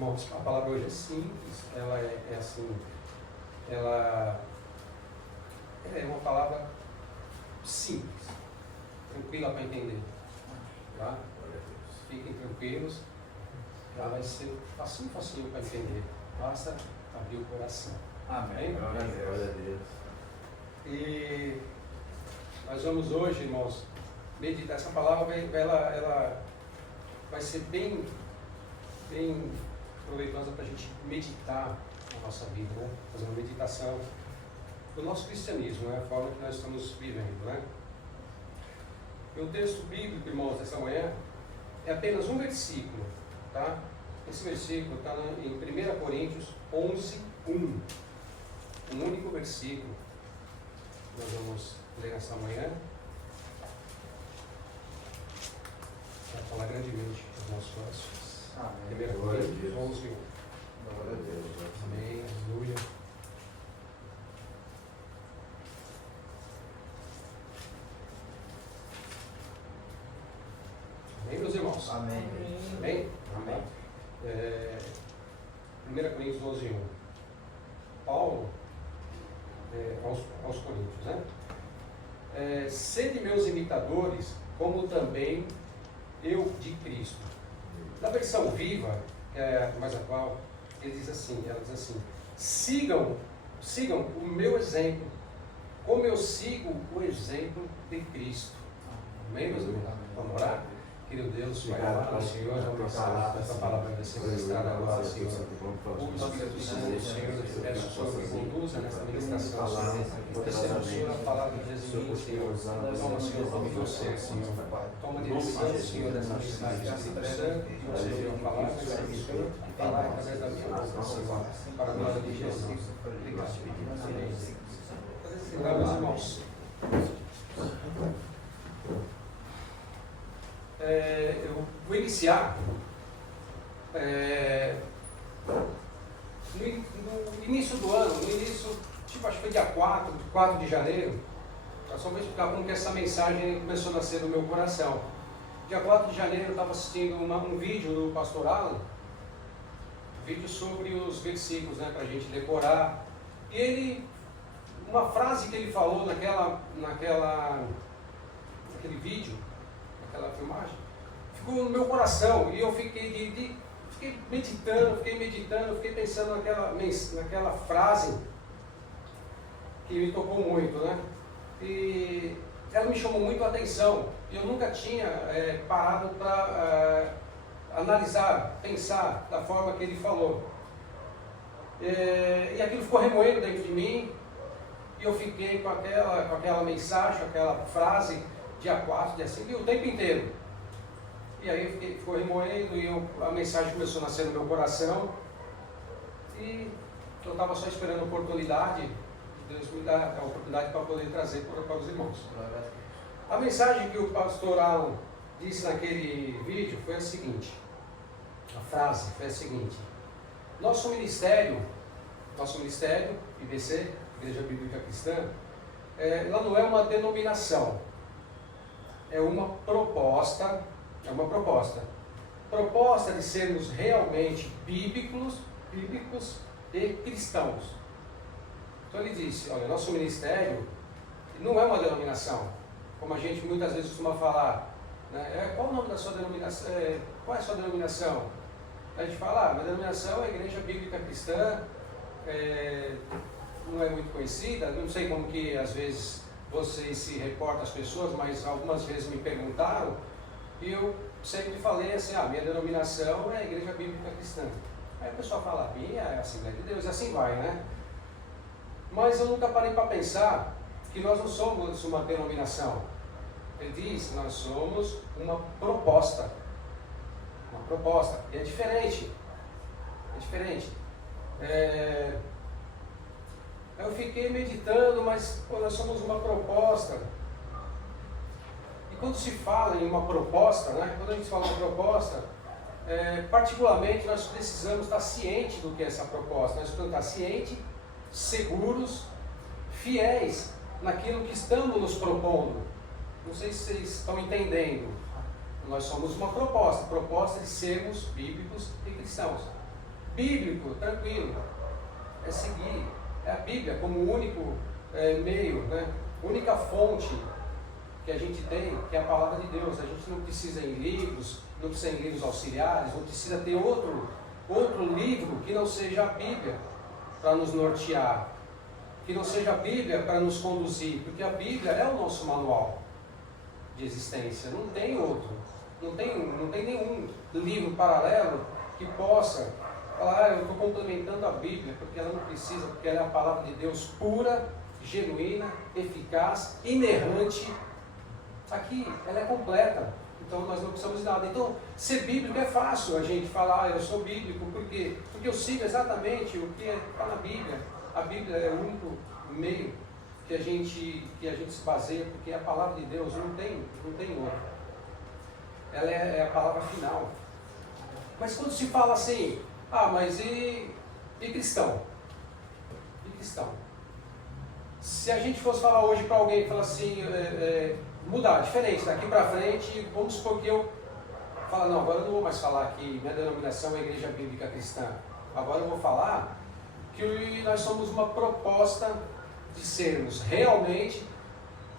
Irmãos, a palavra hoje é simples, ela é assim, ela é uma palavra simples, tranquila para entender, tá? Fiquem tranquilos, ela vai ser facinho para entender, basta abrir o coração. Amém. Glória a Deus. E nós vamos hoje, irmãos, meditar. Essa palavra ela vai ser bem proveitosa para a gente meditar na nossa vida, né? Fazer uma meditação do nosso cristianismo, né? A forma que nós estamos vivendo, né? E o texto bíblico, irmãos, dessa manhã é apenas um versículo, tá? Esse versículo está em 1 Coríntios 11, 1. Um único versículo que nós vamos ler nessa manhã. Vai falar grandemente aos nossos corações. Amém. 1 Coríntios 11, 1. Glória a Deus. Amém, aleluia. Amém, meus irmãos? Amém. Amém? Amém. 1 Coríntios 11, 1. Paulo, aos Coríntios, né? Sede meus imitadores, como também eu de Cristo. Na versão viva, que é a mais atual, ela diz assim, sigam o meu exemplo, como eu sigo o exemplo de Cristo. Amém, meus irmãos? Vamos orar? Querido Deus, Pai amado, Senhor, essa palavra vai ser ministrada agora, Senhor. O Espírito Santo, Senhor, eu peço o Senhor que conduza nessa ministração, Senhor. Receba o Senhor a palavra de Jesus em mim, Senhor. Toma, Senhor, como você, Senhor. Toma a direção, Senhor, dessa mensagem. Espírito Santo, que você veio falar, Senhor, falar através da minha boca, Senhor, para a glória de Jesus. Obrigado. Amém. Obrigado, meus irmãos. Eu vou iniciar no início do ano, acho que foi dia 4 de janeiro, só vou explicar como que essa mensagem começou a nascer no meu coração. Dia 4 de janeiro eu estava assistindo um vídeo do pastor Alan, vídeo sobre os versículos, né, para a gente decorar, e uma frase que ele falou naquele vídeo, aquela filmagem, ficou no meu coração e eu fiquei meditando, fiquei pensando naquela frase que me tocou muito, né? E ela me chamou muito a atenção. Eu nunca tinha parado para analisar, pensar da forma que ele falou. E aquilo ficou remoendo dentro de mim e eu fiquei com aquela mensagem, aquela frase, dia 4, dia 5, e o tempo inteiro. E aí ficou remoendo e a mensagem começou a nascer no meu coração. E eu estava só esperando a oportunidade, Deus me dá a oportunidade para poder trazer para os irmãos. A mensagem que o pastor Alan disse naquele vídeo foi a seguinte, a frase foi a seguinte: nosso ministério, IBC, Igreja Bíblica Cristã, ela não é uma denominação, é uma proposta de sermos realmente bíblicos e cristãos. Então ele disse, olha, nosso ministério não é uma denominação, como a gente muitas vezes costuma falar, né? Qual o nome da sua denominação? Qual é a sua denominação? A gente fala, a denominação é a Igreja Bíblica Cristã, não é muito conhecida, não sei como que às vezes vocês se reportam às pessoas, mas algumas vezes me perguntaram, e eu sempre falei assim, minha denominação é a Igreja Bíblica Cristã. Aí o pessoal fala, minha é a Assembleia de Deus, e assim vai, né? Mas eu nunca parei para pensar que nós não somos uma denominação. Ele diz, nós somos uma proposta, e é diferente, Eu fiquei meditando, mas nós somos uma proposta. E quando se fala em uma proposta, né, quando a gente fala em uma proposta, particularmente nós precisamos estar cientes do que é essa proposta. Nós precisamos estar cientes, seguros, fiéis naquilo que estamos nos propondo. Não sei se vocês estão entendendo. Nós somos uma proposta de sermos bíblicos e cristãos. bíblico, tranquilo. É seguir. É a Bíblia como o único meio, né? Única fonte que a gente tem, que é a palavra de Deus. A gente não precisa em livros, não precisa em livros auxiliares, não precisa ter outro livro que não seja a Bíblia para nos nortear, que não seja a Bíblia para nos conduzir, porque a Bíblia é o nosso manual de existência, não tem outro, não tem nenhum livro paralelo que possa falar, eu estou complementando a Bíblia, porque ela não precisa, porque ela é a palavra de Deus pura, genuína, eficaz, inerrante. Aqui, ela é completa, então nós não precisamos de nada. Então, ser bíblico é fácil a gente falar, eu sou bíblico, por quê? Porque eu sigo exatamente o que está na Bíblia. A Bíblia é o único meio que a gente se baseia, porque a palavra de Deus não tem outra. Ela é a palavra final. Mas quando se fala assim, mas e cristão? E cristão? Se a gente fosse falar hoje para alguém, falar assim, mudar, diferente, daqui para frente, vamos supor que eu falo, não, agora eu não vou mais falar que minha denominação é Igreja Bíblica Cristã. Agora eu vou falar que nós somos uma proposta de sermos realmente,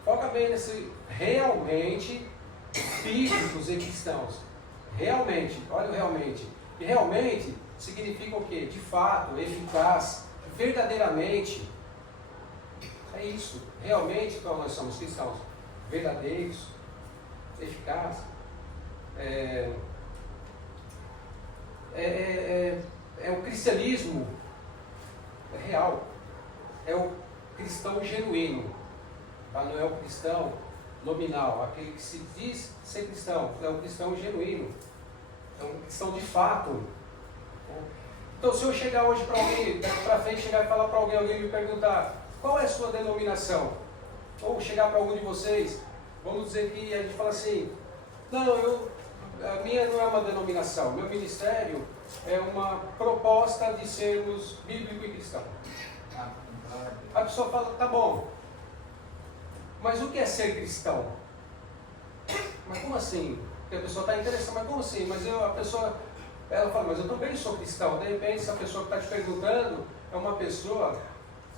foca bem nesse, realmente bíblicos e cristãos. Realmente, olha o realmente. E realmente significa o quê? De fato, eficaz, verdadeiramente. É isso. Realmente, então nós somos cristãos verdadeiros, eficazes. O cristianismo real. É o cristão genuíno. Tá? Não é o cristão nominal. Aquele que se diz ser cristão. É o cristão genuíno. É um cristão de fato. Então, se eu chegar hoje para alguém, daqui para frente, chegar e falar para alguém me perguntar qual é a sua denominação, ou chegar para algum de vocês, vamos dizer que a gente fala assim, não, a minha não é uma denominação, meu ministério é uma proposta de sermos bíblico e cristão. A pessoa fala, tá bom, mas o que é ser cristão? Mas como assim? Porque a pessoa está interessada, mas como assim? Ela fala, mas eu também sou cristão. De repente, essa pessoa que está te perguntando é uma pessoa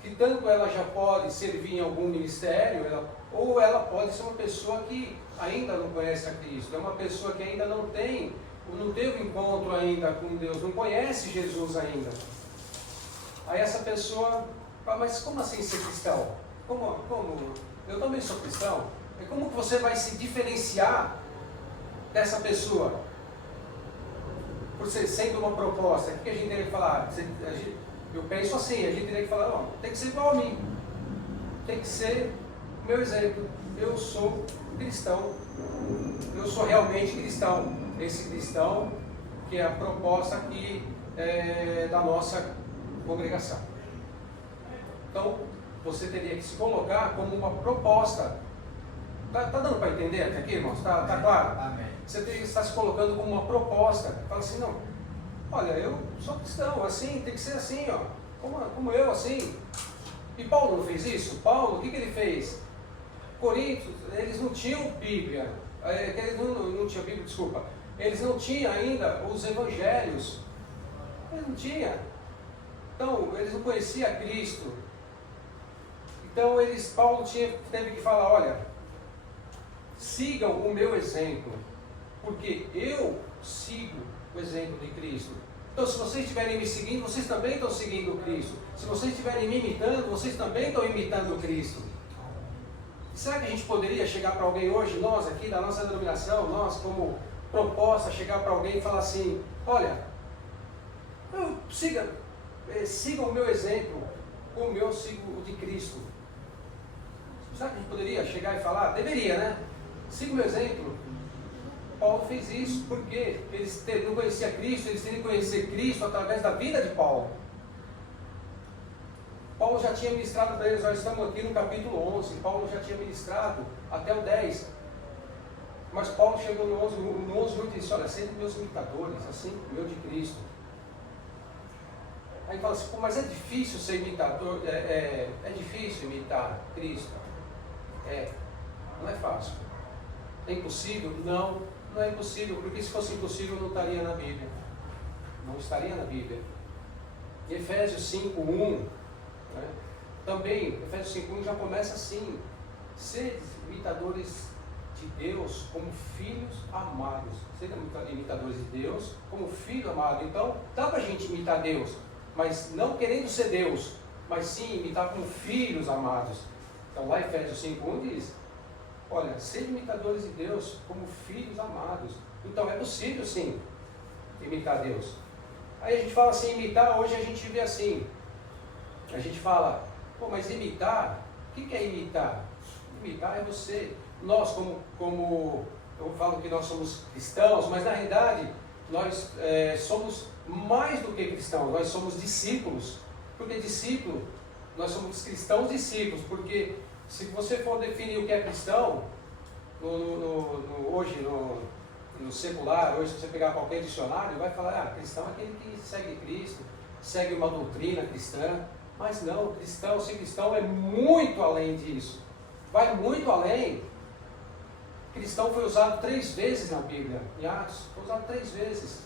que tanto ela já pode servir em algum ministério, ou ela pode ser uma pessoa que ainda não conhece a Cristo. É uma pessoa que ainda não teve encontro ainda com Deus, não conhece Jesus ainda. Aí essa pessoa fala, mas como assim ser cristão? Como? Eu também sou cristão. E como que você vai se diferenciar dessa pessoa? Por ser sempre uma proposta, o que a gente teria que falar? Eu penso assim, a gente teria que falar, não, tem que ser igual a mim. Tem que ser o meu exemplo. Eu sou cristão. Eu sou realmente cristão. Esse cristão que é a proposta aqui da nossa congregação. Então, você teria que se colocar como uma proposta. Tá dando para entender até aqui, irmãos? Tá claro? Amém. Você está se colocando como uma proposta. Fala assim, não, olha, eu sou cristão, assim, tem que ser assim, ó, como eu, assim. E Paulo não fez isso? Paulo, o que ele fez? Coríntios, eles não tinham Bíblia, eles não tinham Bíblia, desculpa, eles não tinham ainda os evangelhos, eles não tinham. Então, eles não conheciam Cristo. Então, Paulo teve que falar, olha, sigam o meu exemplo, porque eu sigo o exemplo de Cristo. Então, se vocês estiverem me seguindo, vocês também estão seguindo Cristo. Se vocês estiverem me imitando, vocês também estão imitando Cristo. Será que a gente poderia chegar para alguém hoje, nós aqui da nossa denominação, nós como proposta, chegar para alguém e falar assim, olha, sigam o meu exemplo, como eu sigo o de Cristo. Será que a gente poderia chegar e falar? Deveria, né? Siga o meu exemplo. Paulo fez isso, porque eles não conheciam Cristo, eles teriam que conhecer Cristo através da vida de Paulo. Paulo já tinha ministrado para eles, nós estamos aqui no capítulo 11, Paulo já tinha ministrado até o 10. Mas Paulo chegou no 11 e disse, olha, sejam meus imitadores, assim como eu de Cristo. Aí fala assim, mas é difícil ser imitador, é difícil imitar Cristo? Não é fácil. É impossível? Não é impossível, porque se fosse impossível não estaria na Bíblia. Não estaria na Bíblia. Efésios 5:1, né? Também, Efésios 5:1 já começa assim: sede imitadores de Deus como filhos amados. Sejam imitadores de Deus como filho amado. Então, dá para a gente imitar Deus, mas não querendo ser Deus, mas sim imitar como filhos amados. Então, lá em Efésios 5:1 diz: olha, sejam imitadores de Deus como filhos amados. Então, é possível sim imitar Deus. Aí a gente fala assim, imitar, hoje a gente vê assim, a gente fala, pô, mas imitar, o que é imitar? Imitar é você, nós como eu falo que nós somos cristãos, mas na realidade nós somos mais do que cristãos, nós somos discípulos. Porque discípulo, nós somos cristãos discípulos, porque se você for definir o que é cristão, hoje no secular, hoje se você pegar qualquer dicionário, vai falar, cristão é aquele que segue Cristo, segue uma doutrina cristã. Mas não, cristão, ser cristão é muito além disso, vai muito além. Cristão foi usado 3 vezes na Bíblia, em Atos, foi usado 3 vezes.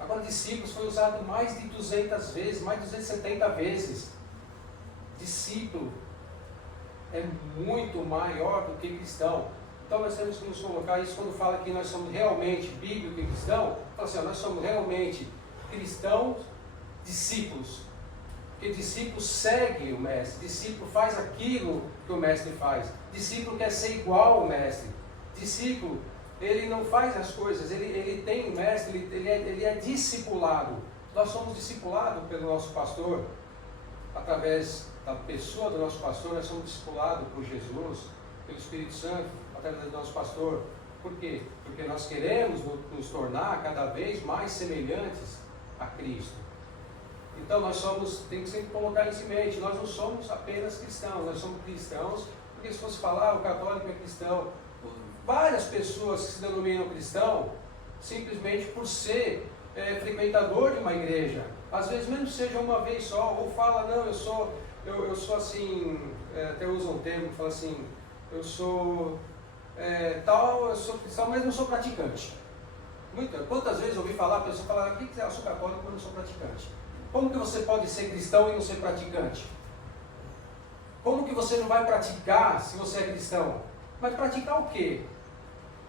Agora discípulos foi usado mais de 200 vezes, mais de 270 vezes. Discípulo é muito maior do que cristão. Então nós temos que nos colocar isso quando fala que nós somos realmente bíblico e cristão. Fala assim, nós somos realmente cristãos, discípulos. Porque discípulo segue o mestre, discípulo faz aquilo que o mestre faz. Discípulo quer ser igual ao mestre. Discípulo, ele não faz as coisas, ele tem o mestre, ele é discipulado. Nós somos discipulados pelo nosso pastor, através da pessoa do nosso pastor, nós somos discipulados por Jesus, pelo Espírito Santo, através do nosso pastor. Por quê? Porque nós queremos nos tornar cada vez mais semelhantes a Cristo. Então nós tem que sempre colocar isso em mente, nós não somos apenas cristãos, nós somos cristãos, porque se fosse falar o católico é cristão, várias pessoas que se denominam cristão, simplesmente por ser frequentador de uma igreja, às vezes mesmo seja uma vez só, ou fala, não, eu sou assim, até usa um termo que fala assim, eu sou cristão, mas não sou praticante. Quantas vezes eu ouvi falar, a pessoa falar, o que eu sou católico, mas não sou praticante? Como que você pode ser cristão e não ser praticante? Como que você não vai praticar se você é cristão? Mas praticar o quê?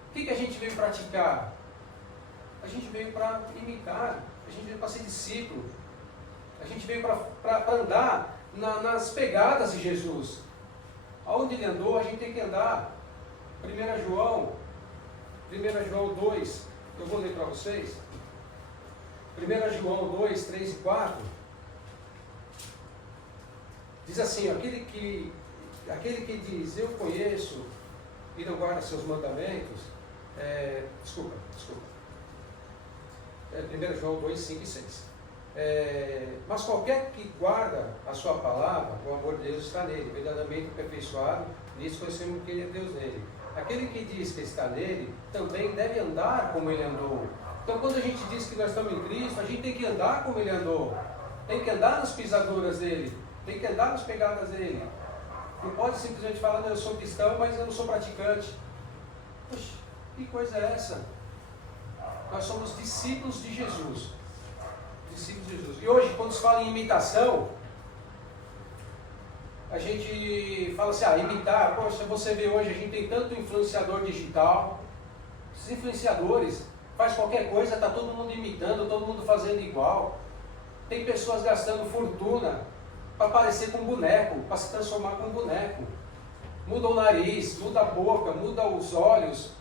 O que a gente veio praticar? A gente veio para imitar, a gente veio para ser discípulo, a gente veio para andar nas pegadas de Jesus. Aonde ele andou, a gente tem que andar. 1 João 2, eu vou ler para vocês. 1 João 2, 3 e 4, diz assim, aquele que diz, eu conheço e não guarda seus mandamentos, 1 João 2, 5 e 6. Mas qualquer que guarda a sua palavra, o amor de Deus está nele, verdadeiramente aperfeiçoado, nisso conhecemos que é Deus nele. Aquele que diz que está nele, também deve andar como ele andou. Então quando a gente diz que nós estamos em Cristo, a gente tem que andar como ele andou, tem que andar nas pisaduras dele, tem que andar nas pegadas dele. Não pode simplesmente falar, não, eu sou cristão, mas eu não sou praticante. Poxa, que coisa é essa? Nós somos discípulos de Jesus. Discípulos de Jesus. E hoje, quando se fala em imitação, a gente fala assim, imitar, poxa, você vê hoje, a gente tem tanto influenciador digital, esses influenciadores, faz qualquer coisa, está todo mundo imitando, todo mundo fazendo igual. Tem pessoas gastando fortuna para parecer com um boneco, para se transformar com um boneco. Muda o nariz, muda a boca, muda os olhos,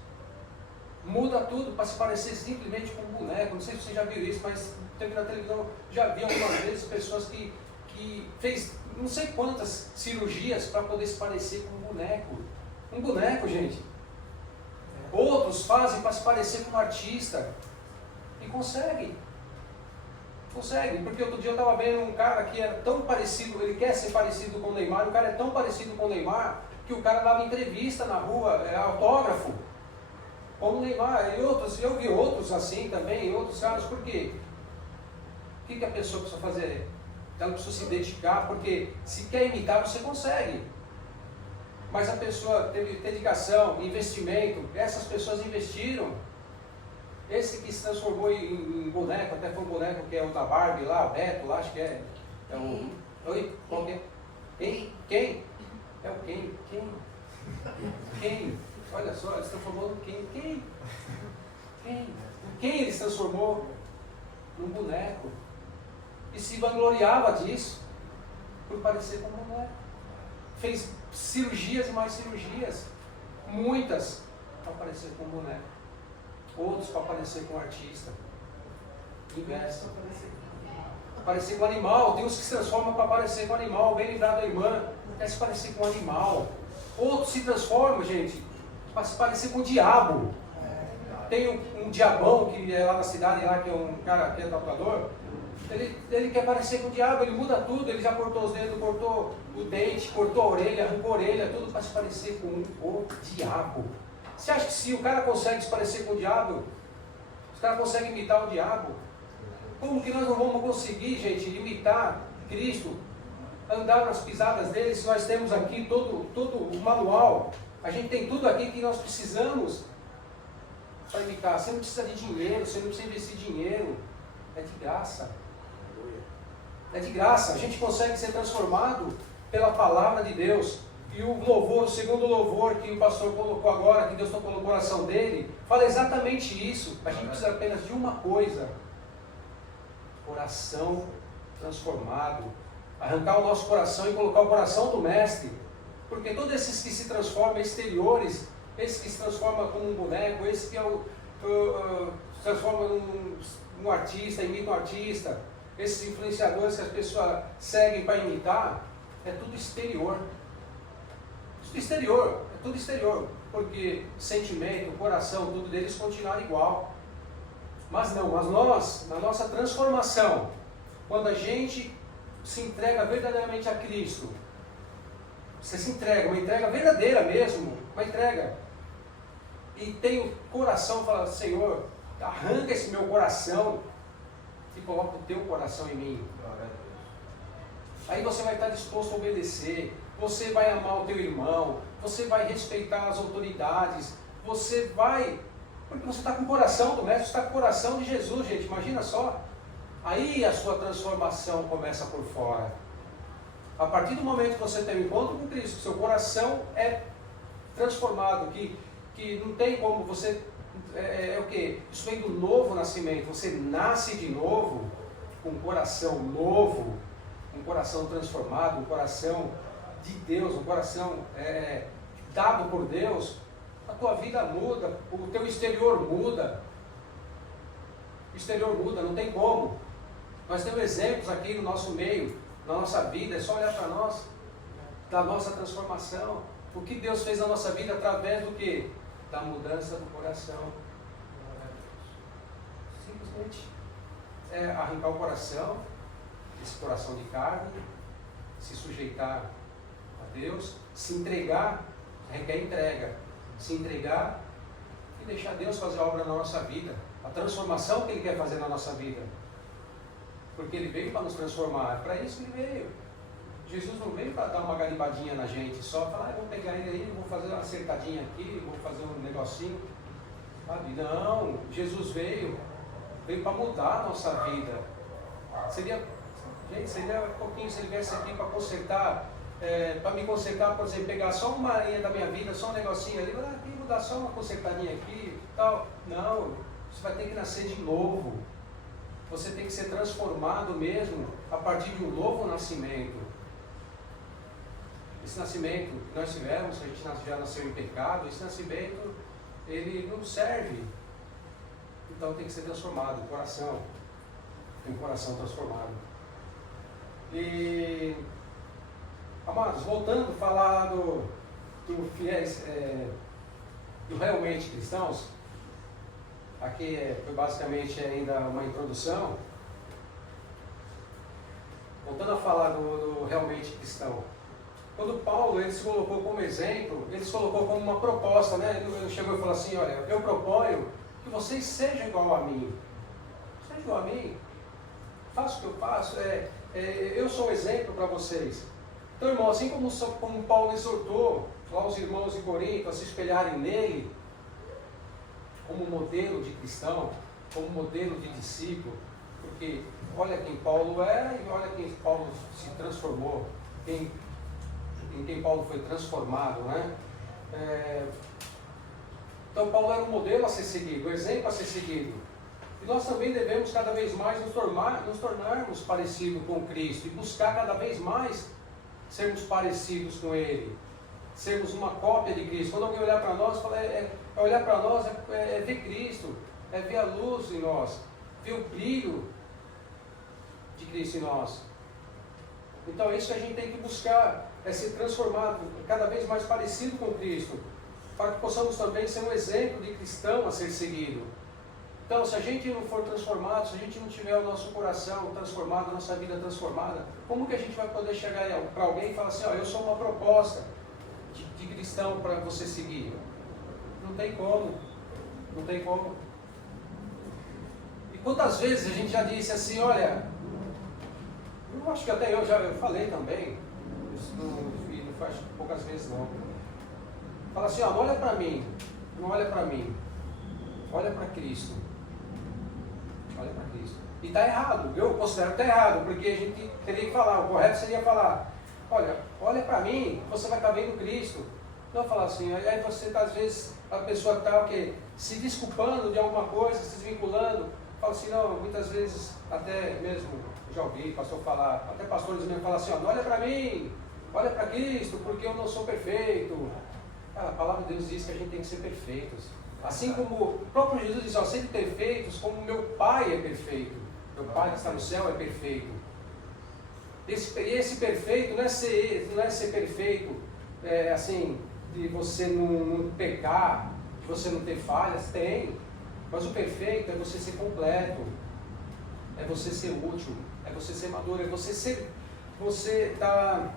muda tudo para se parecer simplesmente com um boneco. Não sei se você já viu isso, mas teve na televisão, já vi algumas vezes pessoas que fez não sei quantas cirurgias para poder se parecer com um boneco. Um boneco, gente. Outros fazem para se parecer com um artista. E conseguem. Conseguem. Porque outro dia eu estava vendo um cara que era tão parecido, ele quer ser parecido com o Neymar, o cara é tão parecido com o Neymar, que o cara dava entrevista na rua, autógrafo, como o Neymar. E outros, eu vi outros assim também, outros caras, por quê? O que a pessoa precisa fazer? Ela precisa se dedicar, porque se quer imitar, você consegue. Mas a pessoa teve dedicação, investimento, essas pessoas investiram. Esse que se transformou em boneco, até foi um boneco que é o da Barbie lá, o Beto lá, acho que é. É o. Oi? Qual que é? Quem? É o Quem? Olha só, ele se transformou no Quem? Quem ele se transformou? Num boneco. E se vangloriava disso, por parecer com um boneco. Fez cirurgias e mais cirurgias, muitas para parecer com um boneco, outros para parecer com um artista. Inverso. Parecer com um animal, tem uns que se transformam para parecer com um animal, bem lembrado a irmã, quer se parecer com um animal. Outros se transformam, gente, para se parecer com o diabo. Tem um diabão que é lá na cidade, lá, que é um cara que é tatuador. Ele quer parecer com o diabo, ele muda tudo, ele já cortou os dedos, cortou o dente, cortou a orelha, arrancou a orelha, tudo para se parecer com o diabo. Você acha que se o cara consegue se parecer com o diabo, os caras conseguem imitar o diabo? Como que nós não vamos conseguir, gente, imitar Cristo, andar nas pisadas dele, se nós temos aqui todo o manual? A gente tem tudo aqui que nós precisamos para imitar. Você não precisa de dinheiro, você não precisa investir dinheiro, é de graça. É de graça, a gente consegue ser transformado pela palavra de Deus. E o louvor, o segundo louvor que o pastor colocou agora, que Deus tocou no coração dele, fala exatamente isso. A gente precisa apenas de uma coisa: coração transformado. Arrancar o nosso coração e colocar o coração do mestre. Porque todos esses que se transformam exteriores, esse que se transforma como um boneco, esse que se transforma num artista, imita um artista, esses influenciadores que as pessoas seguem para imitar, é tudo exterior. É tudo exterior, porque sentimento, coração, tudo deles continuar igual. Mas não, nós, na nossa transformação, quando a gente se entrega verdadeiramente a Cristo, você se entrega, uma entrega verdadeira mesmo, uma entrega, e tem o coração, fala: Senhor, arranca esse meu coração e coloca o teu coração em mim. Aí você vai estar disposto a obedecer, você vai amar o teu irmão, você vai respeitar as autoridades, você vai, porque você está com o coração do mestre, você está com o coração de Jesus, gente, imagina só. Aí a sua transformação começa por fora. A partir do momento que você tem um encontro com Cristo, seu coração é transformado, que não tem como você, é o que? Isso vem do novo nascimento, você nasce de novo, com um coração novo, um coração transformado, um coração de Deus, um coração dado por Deus. A tua vida muda, o teu exterior muda. O exterior muda, não tem como. Nós temos exemplos aqui no nosso meio, na nossa vida, é só olhar para nós, da nossa transformação. O que Deus fez na nossa vida através do quê? Da mudança do coração. Simplesmente arrancar o coração, esse coração de carne, se sujeitar a Deus, se entregar, requer entrega, se entregar e deixar Deus fazer a obra na nossa vida, a transformação que Ele quer fazer na nossa vida. Porque Ele veio para nos transformar, é para isso que Ele veio. Jesus não veio para dar uma garibadinha na gente, só falar: vou pegar ele aí, vou fazer uma acertadinha aqui, vou fazer um negocinho, sabe? Não, Jesus veio para mudar a nossa vida. Seria um pouquinho se Ele viesse aqui para consertar, para me consertar, por exemplo, pegar só uma arinha da minha vida, só um negocinho ali, aqui, vou dar só uma consertadinha aqui, tal. Não, você vai ter que nascer de novo. Você tem que ser transformado mesmo a partir de um novo nascimento. Esse nascimento que nós tivemos, a gente já nasceu em pecado, esse nascimento, ele não serve. Então tem que ser transformado, o coração. Tem um coração transformado. E, amados, voltando a falar do fiéis, do realmente cristãos, aqui foi basicamente ainda uma introdução. Voltando a falar do realmente cristão. Quando Paulo ele se colocou como exemplo, ele se colocou como uma proposta, né? Ele chegou e falou assim: olha, eu proponho que vocês sejam igual a mim. Sejam igual a mim. Faça o que eu faço. Eu sou um exemplo para vocês. Então, irmão, assim como Paulo exortou lá os irmãos de Corinto a se espelharem nele, como modelo de cristão, como modelo de discípulo, porque olha quem Paulo é e olha quem Paulo se transformou, em quem Paulo foi transformado, né? Então Paulo era um modelo a ser seguido, um exemplo a ser seguido. E nós também devemos cada vez mais nos tornarmos parecidos com Cristo e buscar cada vez mais sermos parecidos com Ele, sermos uma cópia de Cristo. Quando alguém olhar para nós, olhar para nós é ver Cristo, é ver a luz em nós, ver o brilho de Cristo em nós. Então é isso que a gente tem que buscar, é ser transformado, cada vez mais parecido com Cristo, para que possamos também ser um exemplo de cristão a ser seguido. Então, se a gente não for transformado, se a gente não tiver o nosso coração transformado, a nossa vida transformada, como que a gente vai poder chegar para alguém e falar assim, ó, eu sou uma proposta de cristão para você seguir? Não tem como. Não tem como. E quantas vezes a gente já disse assim, olha, eu acho que até eu falei também, isso não faz poucas vezes não. Fala assim, ó, não olha para mim, não olha para mim, olha para Cristo. Olha para Cristo. E está errado, eu considero que está errado, porque a gente teria que falar, o correto seria falar, olha para mim, você vai estar vendo Cristo. Não falar assim, aí você está, às vezes, a pessoa está se desculpando de alguma coisa, se desvinculando, fala assim, não, muitas vezes, até mesmo, já ouvi pastor falar, até pastores mesmo falam assim, ó, não olha para mim, olha para Cristo, porque eu não sou perfeito. Cara, a palavra de Deus diz que a gente tem que ser perfeitos. Assim como o próprio Jesus diz, ó, sede perfeitos como meu Pai é perfeito. Meu Pai que está no céu é perfeito. Esse perfeito não é ser perfeito, assim, de você não pecar, de você não ter falhas, tem. Mas o perfeito é você ser completo, é você ser útil, é você ser maduro, é você estar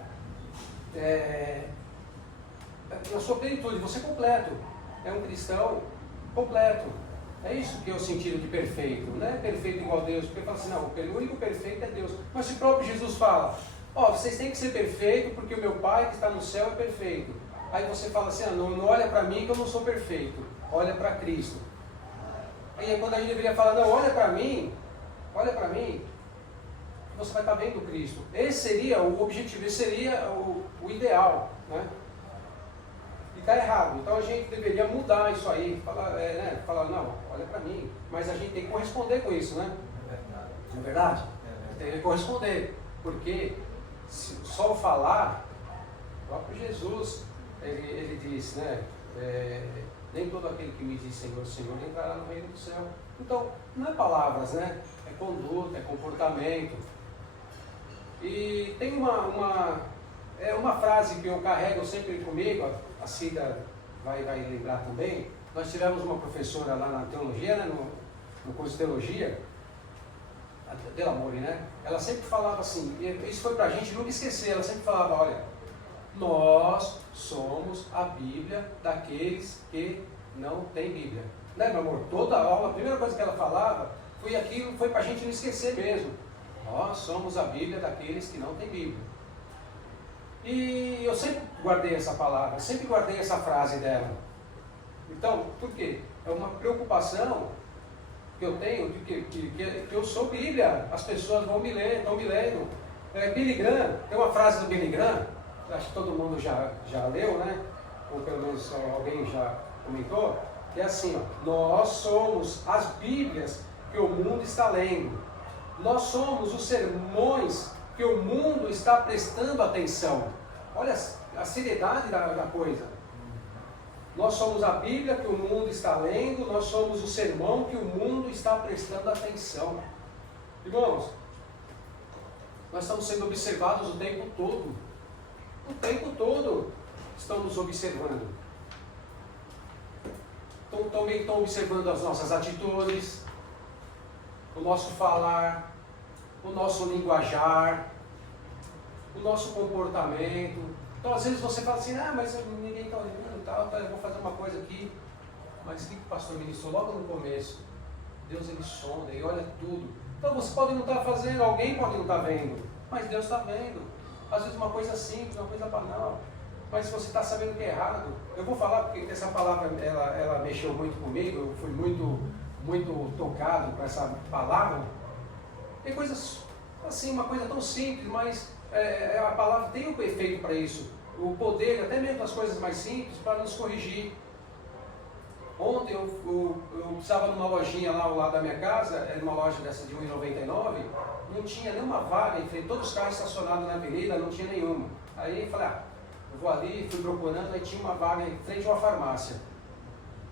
na sua plenitude, você completo. É um cristão completo. É isso que é o sentido de perfeito. Não é perfeito igual a Deus, porque fala assim, não, o único perfeito é Deus. Mas se o próprio Jesus fala, ó, vocês têm que ser perfeitos porque o meu Pai que está no céu é perfeito. Aí você fala assim, não olha para mim que eu não sou perfeito, olha para Cristo. Aí quando a gente deveria falar, não, olha para mim, você vai estar vendo Cristo. Esse seria o objetivo, esse seria o ideal, né? E está errado. Então a gente deveria mudar isso aí, falar, não, olha para mim. Mas a gente tem que corresponder com isso, né? Não é verdade? Tem que corresponder. Porque só falar, o próprio Jesus, ele disse, né? Nem todo aquele que me diz Senhor, Senhor, entrará no reino do céu. Então, não é palavras, né? É conduta, é comportamento. E tem uma frase que eu carrego sempre comigo, a Cida vai lembrar também. Nós tivemos uma professora lá na teologia, né, no curso de teologia, a Delamore, né? Ela sempre falava assim, e isso foi para a gente nunca esquecer, ela sempre falava, olha, nós somos a Bíblia daqueles que não têm Bíblia. Né, meu amor? Toda a aula, a primeira coisa que ela falava foi aquilo, foi para a gente não esquecer mesmo. Nós somos a Bíblia daqueles que não têm Bíblia. E eu sempre guardei essa palavra, sempre guardei essa frase dela. Então, por quê? É uma preocupação que eu tenho de que eu sou Bíblia, as pessoas estão me lendo. Billy Graham, tem uma frase do Billy Graham, acho que todo mundo já leu, né? Ou pelo menos alguém já comentou, que é assim, ó, nós somos as Bíblias que o mundo está lendo. Nós somos os sermões que o mundo está prestando atenção. Olha a seriedade da coisa. Nós somos a Bíblia que o mundo está lendo, nós somos o sermão que o mundo está prestando atenção. Irmãos, nós estamos sendo observados o tempo todo. O tempo todo estão nos observando. Também estão observando as nossas atitudes, o nosso falar, o nosso linguajar, o nosso comportamento. Então às vezes você fala assim, mas ninguém está olhando, eu vou fazer uma coisa aqui. Mas o que o pastor ministrou logo no começo? Deus ele sonda, ele olha tudo. Então você pode não estar fazendo, alguém pode não estar vendo, mas Deus está vendo. Às vezes uma coisa simples, uma coisa banal. Mas se você está sabendo que é errado, eu vou falar porque essa palavra ela mexeu muito comigo, eu fui muito tocado com essa palavra. Tem coisas assim, uma coisa tão simples, mas a palavra tem um efeito para isso. O poder, até mesmo das coisas mais simples, para nos corrigir. Ontem eu estava numa lojinha lá ao lado da minha casa, era uma loja dessa de R$1,99, não tinha nenhuma vaga em frente, todos os carros estacionados na avenida, não tinha nenhuma. Aí eu falei, eu vou ali, fui procurando, aí tinha uma vaga em frente a uma farmácia.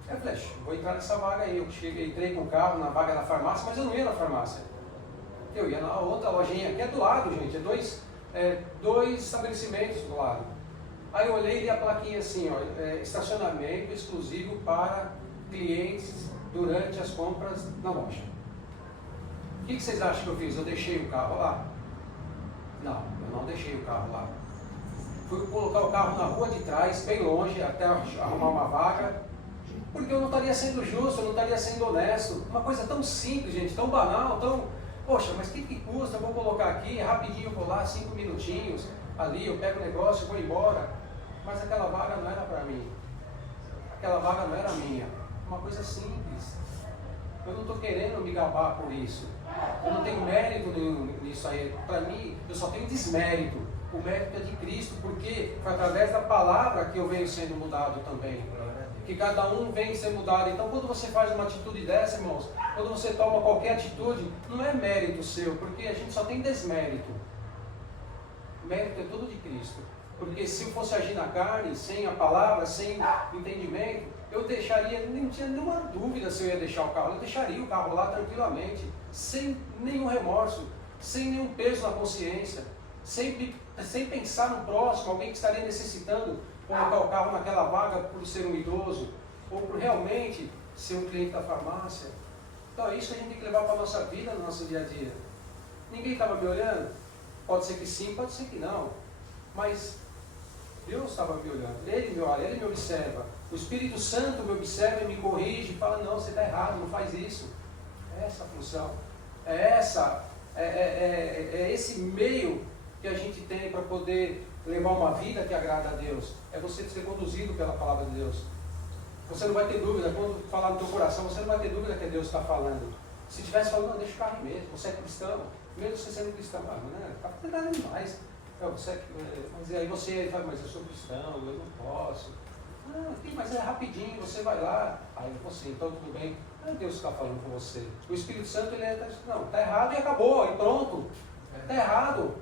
Aí eu falei, vou entrar nessa vaga aí. Eu entrei com o carro na vaga da farmácia, mas eu não ia na farmácia. Eu ia na outra lojinha, que é do lado, gente, dois estabelecimentos do lado. Aí eu olhei e li a plaquinha assim, ó, estacionamento exclusivo para clientes durante as compras na loja. O que vocês acham que eu fiz? Eu deixei o carro lá? Não, eu não deixei o carro lá. Fui colocar o carro na rua de trás, bem longe, até arrumar uma vaga, porque eu não estaria sendo justo, eu não estaria sendo honesto. Uma coisa tão simples, gente, tão banal, poxa, mas o que custa? Eu vou colocar aqui, rapidinho eu vou lá, 5 minutinhos, ali eu pego o negócio e vou embora. Mas aquela vaga não era para mim. Aquela vaga não era minha. Uma coisa simples. Eu não estou querendo me gabar por isso. Eu não tenho mérito nisso aí. Para mim, eu só tenho desmérito. O mérito é de Cristo, porque foi através da palavra que eu venho sendo mudado também. Que cada um vem ser mudado. Então, quando você faz uma atitude dessa, irmãos, quando você toma qualquer atitude, não é mérito seu, porque a gente só tem desmérito. O mérito é tudo de Cristo. Porque se eu fosse agir na carne, sem a palavra, sem entendimento, eu deixaria, não tinha nenhuma dúvida se eu ia deixar o carro, eu deixaria o carro lá tranquilamente, sem nenhum remorso, sem nenhum peso na consciência, sem pensar no próximo, alguém que estaria necessitando colocar o carro naquela vaga por ser um idoso, ou por realmente ser um cliente da farmácia. Então é isso que a gente tem que levar para a nossa vida, no nosso dia a dia. Ninguém estava me olhando? Pode ser que sim, pode ser que não, mas Deus estava me olhando, Ele me olha, Ele me observa. O Espírito Santo me observa e me corrige e fala, não, você está errado, não faz isso. É essa a função. É esse meio que a gente tem para poder levar uma vida que agrada a Deus. É você ser conduzido pela palavra de Deus. Você não vai ter dúvida, quando falar no teu coração, você não vai ter dúvida que Deus está falando. Se estivesse falando, não, deixa o carro mesmo, você é cristão. Mesmo você sendo cristão, né? Está cuidando demais. Aí você fala, mas eu sou cristão, eu não posso. Não, mas é rapidinho, você vai lá. Aí você, então tudo bem. Não é Deus que está falando com você. O Espírito Santo, não, está errado e acabou, e pronto. Está errado.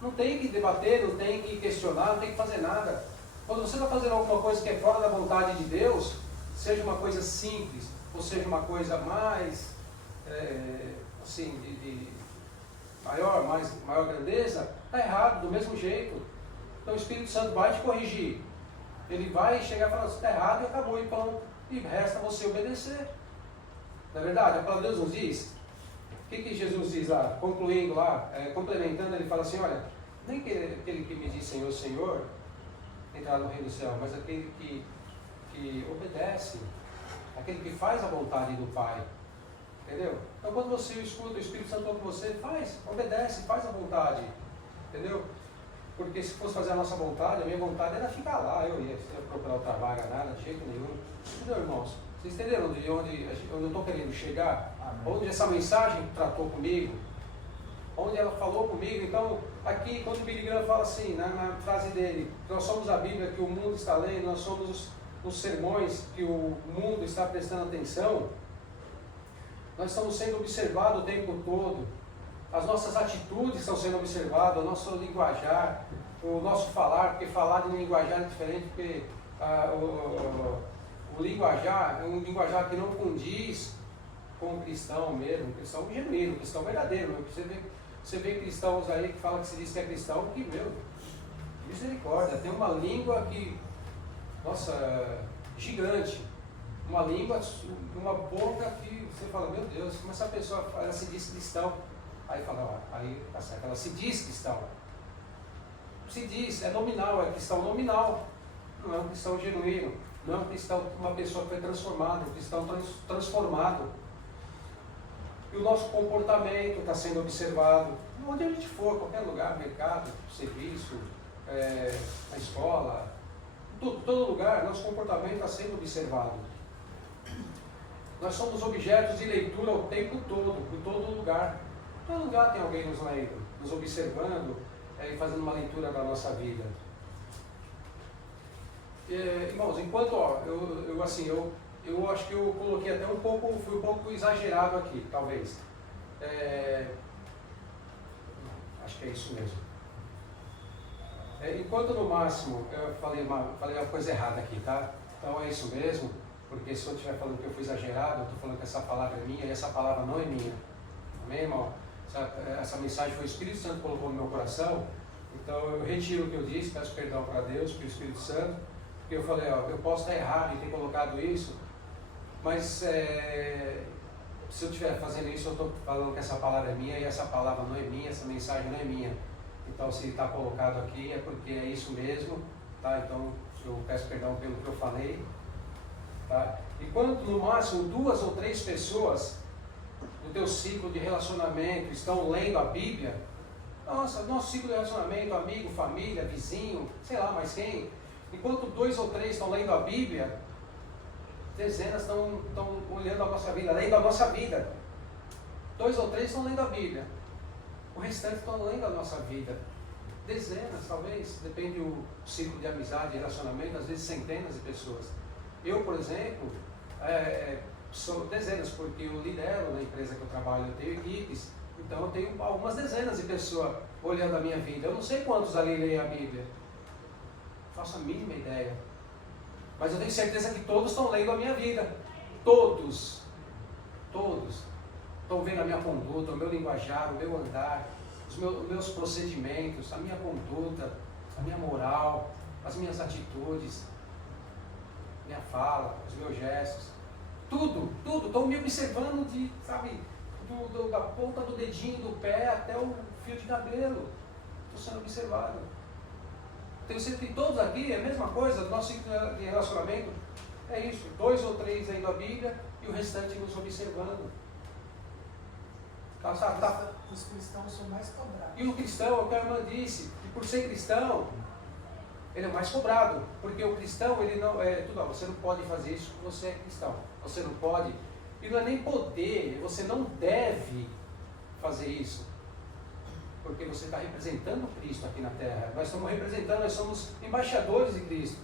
Não tem que debater, não tem que questionar, não tem que fazer nada. Quando você está fazendo alguma coisa que é fora da vontade de Deus, seja uma coisa simples, ou seja uma coisa mais, assim, de maior grandeza, está errado, do mesmo jeito. Então o Espírito Santo vai te corrigir. Ele vai chegar e falar, você está errado e acabou, e pronto. E resta você obedecer. Não é verdade? A palavra de Deus nos diz. O que Jesus diz lá? Concluindo lá, complementando, ele fala assim, olha, nem aquele que me diz Senhor, Senhor, entrar no reino do céu, mas aquele que obedece, aquele que faz a vontade do Pai. Entendeu? Então quando você escuta o Espírito Santo com você, obedece, faz a vontade. Entendeu? Porque se fosse fazer a nossa vontade, a minha vontade era ficar lá, eu ia procurar outra vaga, nada, de jeito nenhum. Entendeu, irmãos? Vocês entenderam de onde eu estou querendo chegar? Amém. Onde essa mensagem tratou comigo? Onde ela falou comigo? Então, aqui, quando o Billy Graham fala assim, na frase dele, nós somos a Bíblia que o mundo está lendo, nós somos os sermões que o mundo está prestando atenção, nós estamos sendo observados o tempo todo. As nossas atitudes estão sendo observadas, o nosso linguajar, o nosso falar, porque falar de um linguajar é diferente, porque o linguajar é um linguajar que não condiz com o cristão mesmo, cristão genuíno, cristão verdadeiro. Você vê cristãos aí que falam que se diz que é cristão, que, meu, misericórdia, tem uma língua que, nossa, gigante, uma língua, uma boca que você fala, meu Deus, como essa pessoa, ela se diz cristão. Aí fala, aí tá certo, ela se diz cristão. Se diz, é nominal, é cristão nominal. Não é um cristão genuíno, não é um cristão, uma pessoa que foi transformada, um cristão transformado. E o nosso comportamento está sendo observado. Onde a gente for, qualquer lugar, mercado, serviço, na escola, em todo lugar, nosso comportamento está sendo observado. Nós somos objetos de leitura o tempo todo, por todo lugar. Todo lugar tem alguém nos lendo, nos observando e fazendo uma leitura da nossa vida. Irmãos, enquanto eu acho que eu coloquei até fui um pouco exagerado aqui, talvez. Acho que é isso mesmo. Enquanto no máximo, eu falei uma coisa errada aqui, tá? Então é isso mesmo, porque se eu estiver falando que eu fui exagerado, eu estou falando que essa palavra é minha e essa palavra não é minha. Amém, irmão? Essa mensagem foi o Espírito Santo que colocou no meu coração, então eu retiro o que eu disse, peço perdão para Deus, para o Espírito Santo, porque eu falei, eu posso estar errado em ter colocado isso, mas se eu estiver fazendo isso, eu estou falando que essa palavra é minha e essa palavra não é minha, essa mensagem não é minha. Então, se está colocado aqui, é porque é isso mesmo, tá? Então, eu peço perdão pelo que eu falei, tá? E quando, no máximo, 2 ou 3 pessoas no teu ciclo de relacionamento estão lendo a Bíblia, nosso ciclo de relacionamento, amigo, família, vizinho, sei lá mais quem, enquanto 2 ou 3 estão lendo a Bíblia, dezenas estão olhando a nossa vida, lendo a nossa vida. 2 ou 3 estão lendo a Bíblia. O restante estão lendo a nossa vida. Dezenas, talvez, depende do ciclo de amizade, de relacionamento, às vezes centenas de pessoas. Eu, por exemplo, sou dezenas, porque eu lidero na empresa que eu trabalho, eu tenho equipes, então eu tenho algumas dezenas de pessoas olhando a minha vida. Eu não sei quantos ali leem a Bíblia, não faço a mínima ideia, mas eu tenho certeza que todos estão lendo a minha vida. Todos estão vendo a minha conduta, o meu linguajar, o meu andar, os meus procedimentos, a minha conduta, a minha moral, as minhas atitudes, minha fala, os meus gestos, tudo, estão me observando da ponta do dedinho do pé até o fio de cabelo. Estou sendo observado. Tenho certeza que todos aqui é a mesma coisa, nosso ciclo de relacionamento é isso, 2 ou 3 lendo a Bíblia e o restante nos observando. Os cristãos são mais cobrados. E o cristão, o que a irmã disse, que por ser cristão, ele é mais cobrado, porque o cristão, ele não você não pode fazer isso porque você é cristão, você não pode, e não é nem poder, você não deve fazer isso, porque você está representando Cristo aqui na terra. Nós estamos representando, nós somos embaixadores de Cristo,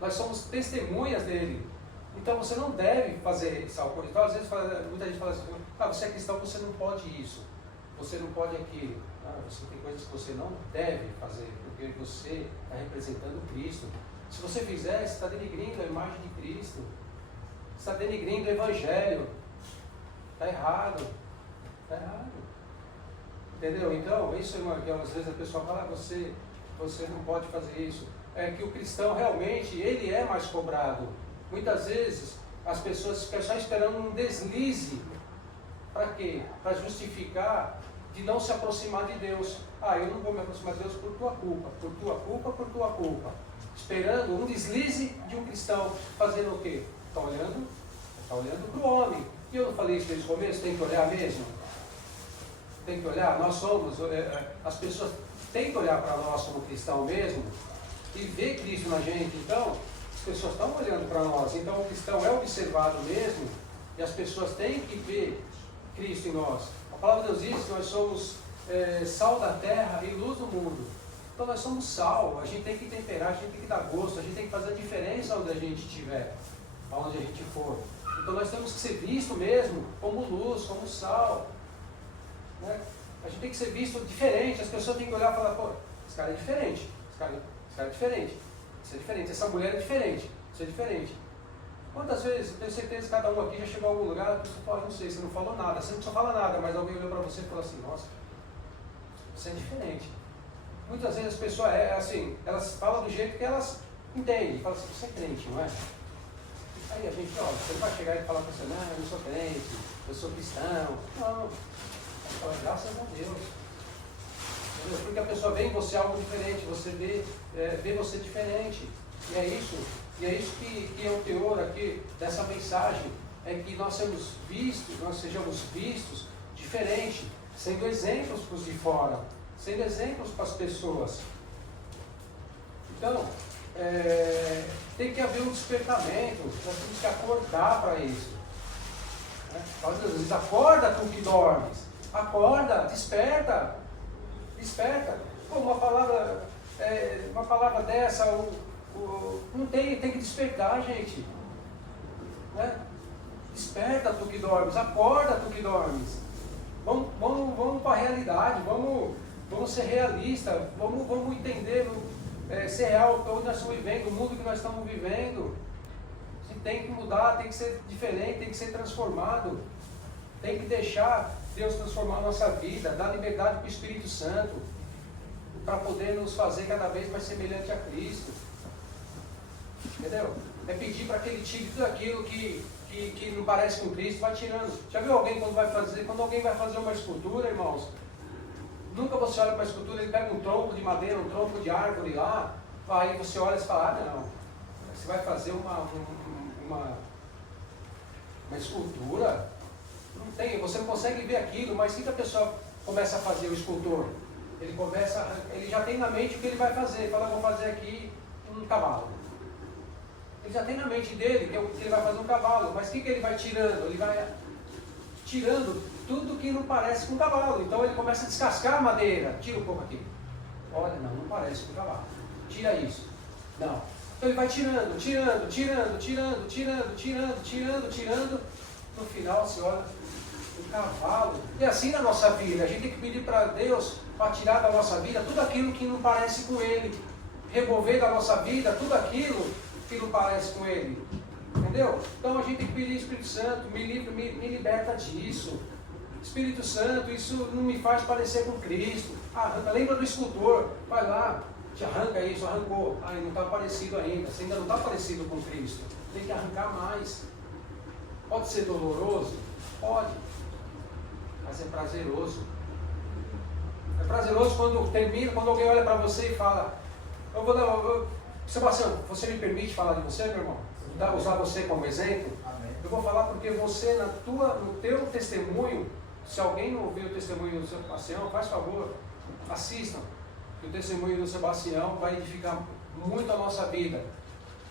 nós somos testemunhas dele. Então você não deve fazer essa coisa. Então às vezes muita gente fala assim, você é cristão, você não pode isso, você não pode aquilo. Você tem coisas que você não deve fazer, porque você está representando Cristo. Se você fizer, você está denigrindo a imagem de Cristo, você está denigrindo o Evangelho. Está errado. Entendeu? Então, isso que às vezes a pessoa fala, você não pode fazer isso. É que o cristão realmente, ele é mais cobrado. Muitas vezes as pessoas ficam só esperando um deslize. Para quê? Para justificar de não se aproximar de Deus. Eu não vou me aproximar de Deus por tua culpa, por tua culpa, por tua culpa. Esperando um deslize de um cristão. Fazendo o quê? Está olhando para o homem. E eu não falei isso desde o começo? Tem que olhar mesmo? Tem que olhar? Nós somos, as pessoas têm que olhar para nós como cristão mesmo e ver Cristo na gente. Então, as pessoas estão olhando para nós. Então, o cristão é observado mesmo e as pessoas têm que ver Cristo em nós. A palavra de Deus diz que nós somos sal da terra e luz do mundo. Então, nós somos sal. A gente tem que temperar, a gente tem que dar gosto, a gente tem que fazer a diferença onde a gente estiver, aonde a gente for. Então, nós temos que ser vistos mesmo como luz, como sal. Né? A gente tem que ser visto diferente. As pessoas têm que olhar e falar, esse cara é diferente, esse cara é diferente, isso é diferente, essa mulher é diferente, isso é diferente. Quantas vezes, eu tenho certeza que cada um aqui já chegou a algum lugar, a pessoa fala, não sei, você não falou nada, você não precisa falar nada, mas alguém olhou para você e falou assim, nossa, você é diferente. Muitas vezes as pessoas, elas falam do jeito que elas entendem, falam assim, você é crente, não é? Aí a gente, você não vai chegar e falar para você, não, eu não sou crente, eu sou cristão. Não. Fala, graças a Deus. Entendeu? Porque a pessoa vê em você algo diferente, você vê você diferente. E é isso que é o teor aqui dessa mensagem, é que nós sejamos vistos diferente, sendo exemplos para os de fora, sendo exemplos para as pessoas. Então, tem que haver um despertamento, nós temos que acordar para isso. Né? Às vezes, acorda tu que dormes, acorda, desperta, desperta. Pô, uma palavra dessa, não tem que despertar, gente. Né? Desperta tu que dormes, acorda tu que dormes. Vamos para a realidade, vamos ser realistas, vamos entender, ser real onde nós estamos vivendo, o mundo que nós estamos vivendo. Tem que mudar, tem que ser diferente, tem que ser transformado. Tem que deixar Deus transformar a nossa vida, dar liberdade para o Espírito Santo, para poder nos fazer cada vez mais semelhante a Cristo. Entendeu? É pedir para que Ele tire tudo aquilo que não parece com Cristo, vai tirando. Já viu alguém quando alguém vai fazer uma escultura, irmãos? Nunca você olha para a escultura, ele pega um tronco de madeira, um tronco de árvore lá, aí você olha e fala, não, você vai fazer uma escultura? Não tem, você não consegue ver aquilo, mas se a pessoa começa a fazer o escultor, ele já tem na mente o que ele vai fazer, ele fala, vou fazer aqui um cavalo. Ele já tem na mente dele que ele vai fazer um cavalo, mas o que ele vai tirando? Ele vai tirando tudo que não parece com um cavalo. Então ele começa a descascar a madeira. Tira um pouco aqui. Olha, não parece com um cavalo. Tira isso. Não. Então ele vai tirando. No final você olha um cavalo. E assim na nossa vida, a gente tem que pedir para Deus para tirar da nossa vida tudo aquilo que não parece com Ele. Remover da nossa vida tudo aquilo que não parece com Ele. Entendeu? Então a gente tem que pedir, Espírito Santo, me liberta disso. Espírito Santo, isso não me faz parecer com Cristo. Arranca, lembra do escultor, vai lá, te arranca isso, arrancou. Não está parecido ainda, você ainda não está parecido com Cristo. Tem que arrancar mais. Pode ser doloroso? Pode. Mas é prazeroso. É prazeroso quando termina, quando alguém olha para você e fala, Sebastião, você me permite falar de você, meu irmão? Usar você como exemplo? Amém. Eu vou falar porque você, no teu testemunho, se alguém não ouviu o testemunho do Sebastião, faz favor, assistam. O testemunho do Sebastião vai edificar muito a nossa vida.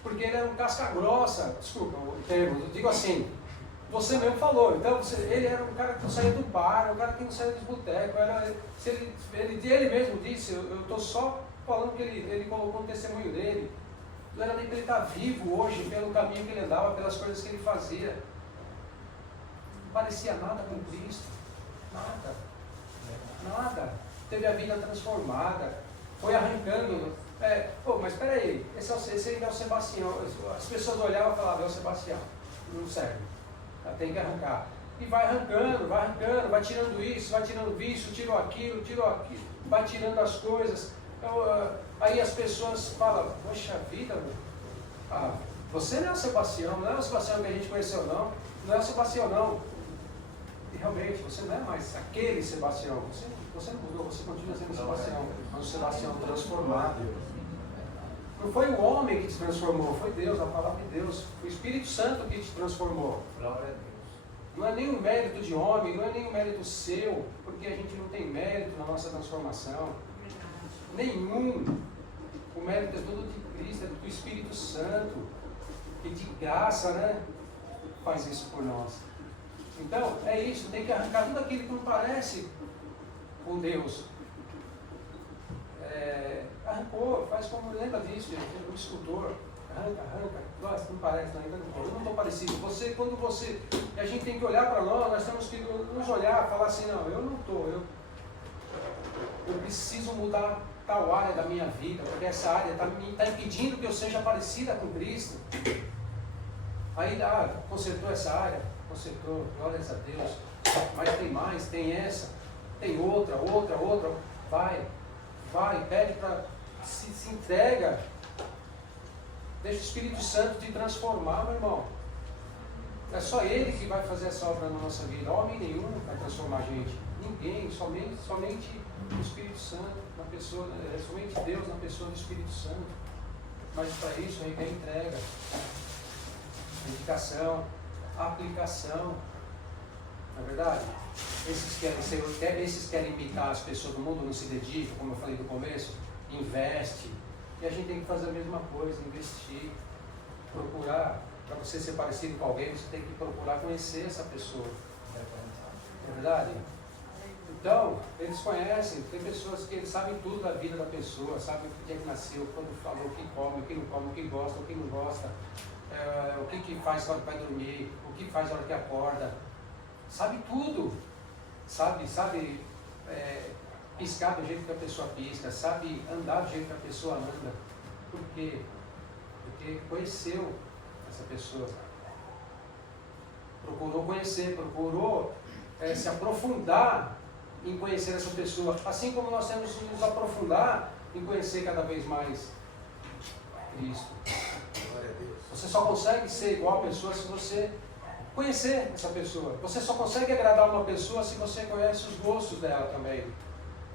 Porque ele era um casca grossa, desculpa o termo, eu digo assim, você mesmo falou, então ele era um cara que não saía do bar, um cara que não saía dos botecos, ele mesmo disse, eu estou só falando que ele colocou no testemunho dele. Não era nem para ele estar vivo hoje, pelo caminho que ele andava, pelas coisas que ele fazia. Não parecia nada com Cristo. Nada. Nada. Teve a vida transformada. Foi arrancando. Mas espera aí, esse ainda é o Sebastião. As pessoas olhavam e falavam, é o Sebastião. Não serve. Tem que arrancar. E vai arrancando, vai tirando isso, vai tirando vício, tirou aquilo, vai tirando as coisas. Aí as pessoas falam, poxa vida, você não é o Sebastião, não é o Sebastião que a gente conheceu não é o Sebastião não. E realmente, você não é mais aquele Sebastião, você não mudou, você continua sendo o Sebastião, mas o Sebastião transformado. Não foi o homem que te transformou, foi Deus, a palavra de Deus, o Espírito Santo que te transformou. Glória a Deus. Não é nenhum mérito de homem, não é nenhum mérito seu, porque a gente não tem mérito na nossa transformação. Nenhum. O mérito é todo de Cristo, é do Espírito Santo, que de graça, né, faz isso por nós. Então, é isso, tem que arrancar tudo aquilo que não parece com Deus. Arrancou, faz como, lembra disso, gente, o escultor, arranca, nossa, não parece, ainda não, eu não estou parecido. A gente tem que olhar para nós temos que nos olhar, falar assim, não, eu não estou, eu preciso mudar tal área da minha vida, porque essa área está impedindo que eu seja parecida com Cristo. Aí, consertou essa área, consertou, glórias a Deus, mas tem mais, tem essa, tem outra, vai, pede para, se entrega, deixa o Espírito Santo te transformar, meu irmão. É só Ele que vai fazer essa obra na nossa vida, homem nenhum vai transformar a gente, ninguém, somente o Espírito Santo na pessoa, somente Deus na pessoa do Espírito Santo. Mas para isso aí é entrega, dedicação, aplicação. Não é verdade? Esses querem imitar as pessoas do mundo, não se dedicam, como eu falei no começo, investe, E a gente tem que fazer a mesma coisa, investir, procurar. Para você ser parecido com alguém, você tem que procurar conhecer essa pessoa. Não é verdade? Então, eles conhecem, tem pessoas que eles sabem tudo da vida da pessoa, sabem o que é que nasceu, quando falou, o que come, o que não come, o que gosta, o que não gosta, o que faz quando vai dormir, o que faz na hora que acorda. Sabe tudo. Sabe piscar do jeito que a pessoa pisca, sabe andar do jeito que a pessoa anda. Por quê? Porque conheceu essa pessoa. Procurou conhecer, procurou se aprofundar em conhecer essa pessoa. Assim como nós temos que nos aprofundar em conhecer cada vez mais Cristo. Você só consegue ser igual a pessoa se você conhecer essa pessoa. Você só consegue agradar uma pessoa se você conhece os gostos dela também.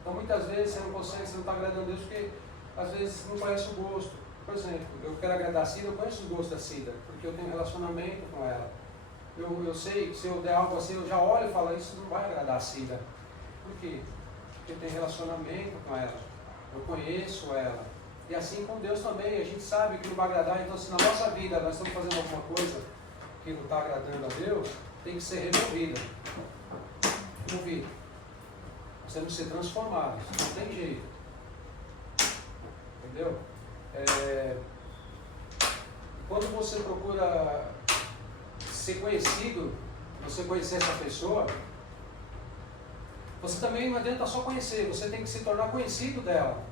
Então muitas vezes você não consegue, você não está agradando a Deus porque às vezes não conhece o gosto. Por exemplo, eu quero agradar a Cida, eu conheço os gostos da Cida, porque eu tenho relacionamento com ela. Eu sei que se eu der algo assim, eu já olho e falo, isso não vai agradar a Cida. Por quê? Porque eu tenho relacionamento com ela, eu conheço ela. E assim com Deus também, a gente sabe que não vai agradar. Então se na nossa vida nós estamos fazendo alguma coisa que não está agradando a Deus, tem que ser removida. Removida. Nós temos que ser transformados, não tem jeito. Entendeu? Quando você procura ser conhecido, você conhecer essa pessoa, você também não adianta só conhecer, você tem que se tornar conhecido dela.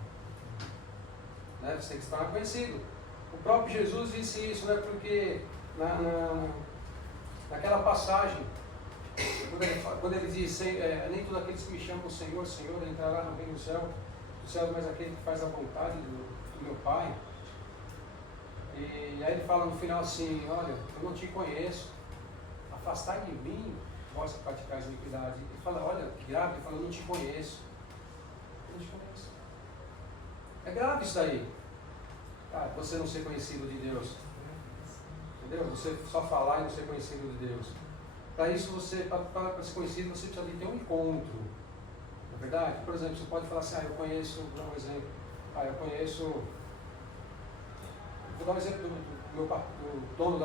Né? Você tem que se tornar conhecido. O próprio Jesus disse isso, né? Porque naquela passagem, quando ele diz, nem todos aqueles que me chamam Senhor, Senhor, entrará no reino do céu, mas aquele que faz a vontade do meu Pai. E aí ele fala no final assim, olha, eu não te conheço, afastai de mim, vós que praticais iniquidade. Ele fala, olha, que grave, ele fala, eu não te conheço. Eu não te conheço. É grave isso daí. Cara, você não ser conhecido de Deus. Entendeu? Você só falar e não ser conhecido de Deus. Para isso, para ser conhecido, você precisa de ter um encontro. Não é verdade? Por exemplo, você pode falar assim, eu conheço, vou dar um exemplo. Eu conheço... Vou dar um exemplo do dono